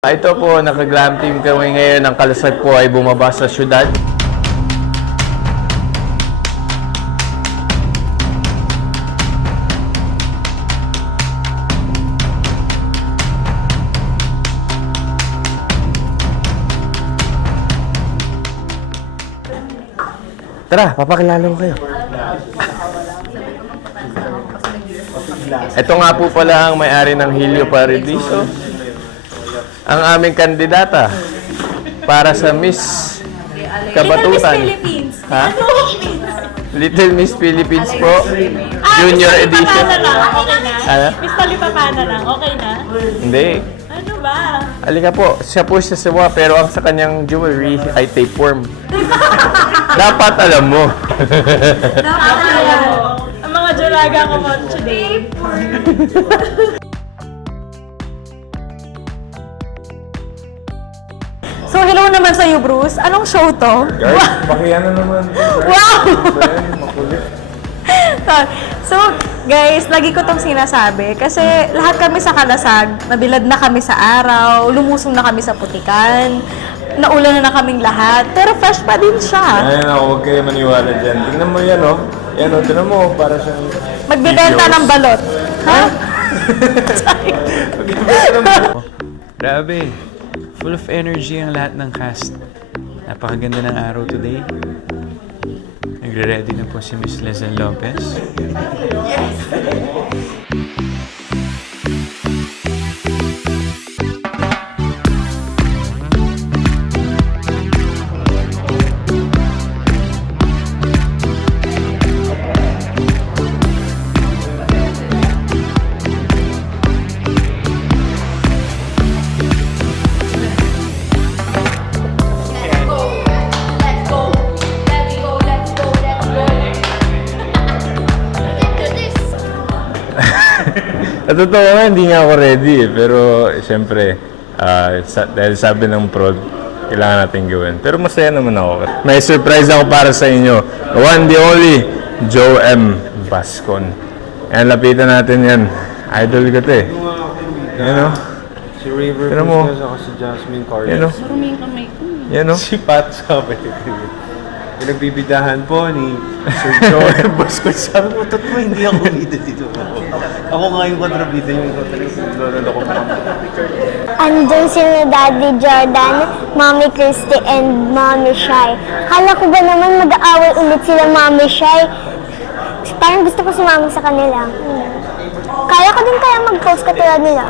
Ito po, naka-glam team kami ngayon. Ang kalusag po ay bumaba sa syudad. Tara, papakilala ko kayo. Ito nga po pala ang may-ari ng Helio Paradiso. Ang aming kandidata para sa Miss Kabatutan. Little Miss Philippines. Ha? Ano? Little Miss Philippines po. Junior Miss edition. Palipapana lang, okay na? Ano? Miss Palipapana lang, okay na? Hindi. Ano ba? Halika po. Siya po siya sawa pero ang sa kanyang jewelry ay tapeworm. Dapat alam mo. Ayan. Ang mga juraga ko mo today. So, hello naman sa'yo, Bruce. Anong show to? Guys, pakiano naman. Wow! Makulit. So, guys, lagi ko tong sinasabi kasi lahat kami sa Kalasag, nabilad na kami sa araw, lumusong na kami sa putikan, naulan na kaming lahat, pero fresh pa din siya. Ayan ako, huwag kayo maniwala dyan. Tingnan mo yan, oh. Yan, oh. Tingnan mo, para siyang... Magbibenta ng balot. Ha? Grabe. Full of energy ang lahat ng cast. Napakaganda ng araw today. Nagre-ready na po si Miss Lezen Lopez. Sa totoo nga, hindi nga ako ready eh. Pero, siyempre, dahil sabi ng prod, kailangan natin gawin. Pero masaya naman ako. May surprise ako para sa inyo. The one, the only, Joe M. Bascon. Ayan, lapitan natin yan. Idol ko to eh. Yan o. Si River Tignan mo. Cruz ako si Jasmine Carlos. Yan o. Yan o. Si Pat sabi. Pinagbibidahan po ni Sir Joe Bosco. Sabi ko, totoo, hindi ako bida dito. Ako nga yung kontrabida, yung kontrabida ko. Andun sila Daddy Jordan, Mommy Christy, and Mommy Shy. Kala ko ba naman mag-aaway ulit sila Mommy Shy? Parang gusto ko sumama sa kanila. Kaya ko din kaya mag-post katulad nila.